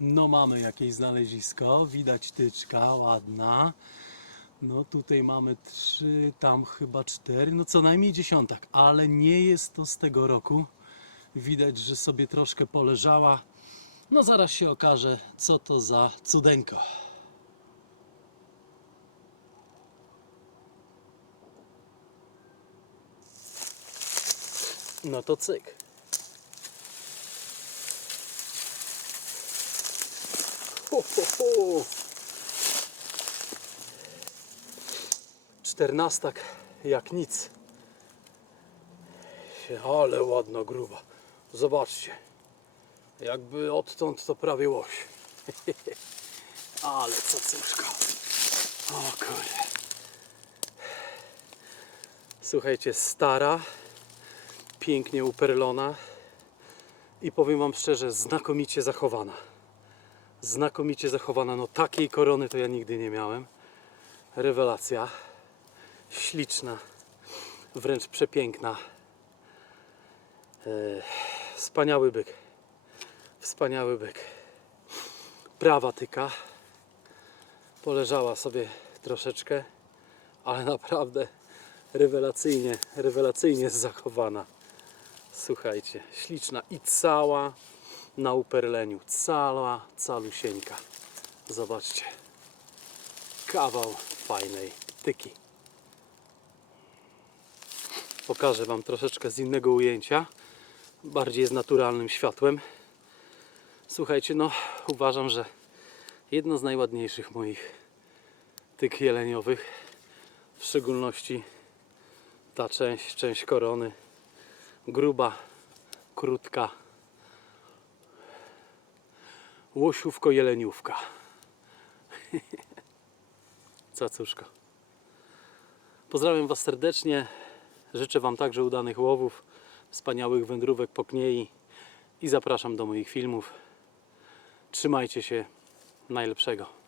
No mamy jakieś znalezisko, widać tyczka, ładna. No tutaj mamy trzy, tam chyba cztery, no co najmniej dziesiątak, ale nie jest to z tego roku. Widać, że sobie troszkę poleżała. No zaraz się okaże, co to za cudeńko. No to cyk. Ho, ho, ho. Czternastak jak nic. Ale ładna gruba. Zobaczcie. Jakby odtąd to prawie łoś. Ale cacuszko. O kurde. Słuchajcie, stara, pięknie uperlona i powiem Wam szczerze, znakomicie zachowana. Znakomicie zachowana. No takiej korony to ja nigdy nie miałem. Rewelacja. Śliczna. Wręcz przepiękna. E, wspaniały byk. Wspaniały byk. Prawa tyka. Poleżała sobie troszeczkę, ale naprawdę rewelacyjnie, rewelacyjnie zachowana. Słuchajcie, śliczna i cała na uperleniu. Cała, calusieńka. Zobaczcie. Kawał fajnej tyki. Pokażę Wam troszeczkę z innego ujęcia. Bardziej z naturalnym światłem. Słuchajcie, no uważam, że jedno z najładniejszych moich tyk jeleniowych. W szczególności ta część, część korony. Gruba, krótka. Łosiówko jeleniówka. Cacuszko. Pozdrawiam Was serdecznie. Życzę Wam także udanych łowów, wspaniałych wędrówek po kniei i zapraszam do moich filmów. Trzymajcie się. Najlepszego.